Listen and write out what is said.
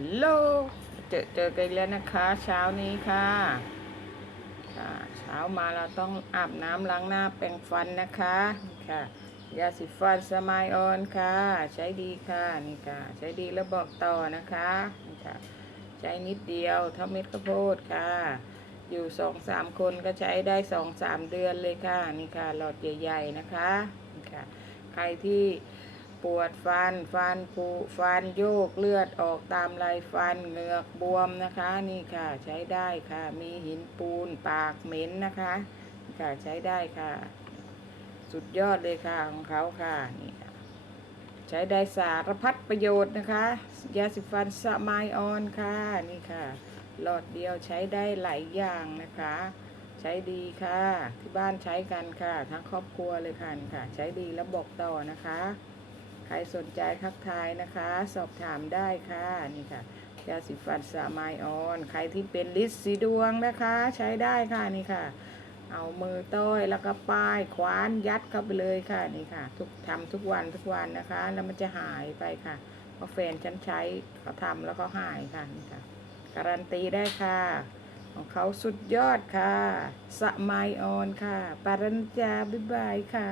ฮัลโหลเจอเจอกันแล้วนะคะ เช้านี้ค่ะค่ะเช้ามาเราต้องอาบน้ำล้างหน้าแปรงฟันนะคะค่ะยาสีฟันสมายออนค่ะ ใช้ดีค่ะนี่ค่ะ ใช้ดีแล้วบอกต่อนะคะนี่ค่ะใช้นิดเดียวเท่าเม็ดข้าวโพดค่ะ อยู่สองสามคนก็ใช้ได้สองสามเดือนเลยค่ะนี่ค่ะหลอดใหญ่ ๆนะคะนี่ค่ะ ใครที่ ปวดฟัน ฟันผุฟันโยกเลือดออกตามลายฟันเหงือกบวมนะคะ นี่ค่ะใช้ได้ค่ะ มีหินปูนปากเหม็นนะคะนี่ค่ะใช้ได้ค่ะ สุดยอดเลยค่ะของเขาค่ะนี่ค่ะใช้ได้สารพัดประโยชน์นะคะ ยาสีฟันสมายออนค่ะนี่ค่ะ หลอดเดียวใช้ได้หลายอย่างนะคะ ใช้ดีค่ะ ที่บ้านใช้กันค่ะ ทั้งครอบครัวเลยค่ะค่ะ ใช้ดีแล้วบอกต่อนะคะ สนใจทักทายนะคะ สอบถามได้ค่ะนี่ค่ะยาสีฟันสามายออน ใครที่เป็นลิสสีดวงนะคะ ใช้ได้ค่ะนี่ค่ะ เอามือต้อยแล้วก็ป้ายคว้านยัดเข้าไปเลยค่ะนี่ค่ะ ทุกทำทุกวันทุกวันนะคะ แล้วมันจะหายไปค่ะเพราะแฟนฉันใช้เขาทำแล้วก็หายค่ะนี่ค่ะ การันตีได้ค่ะ ของเขาสุดยอดค่ะสมายออนค่ะปารัญจาบ๊ายบายค่ะ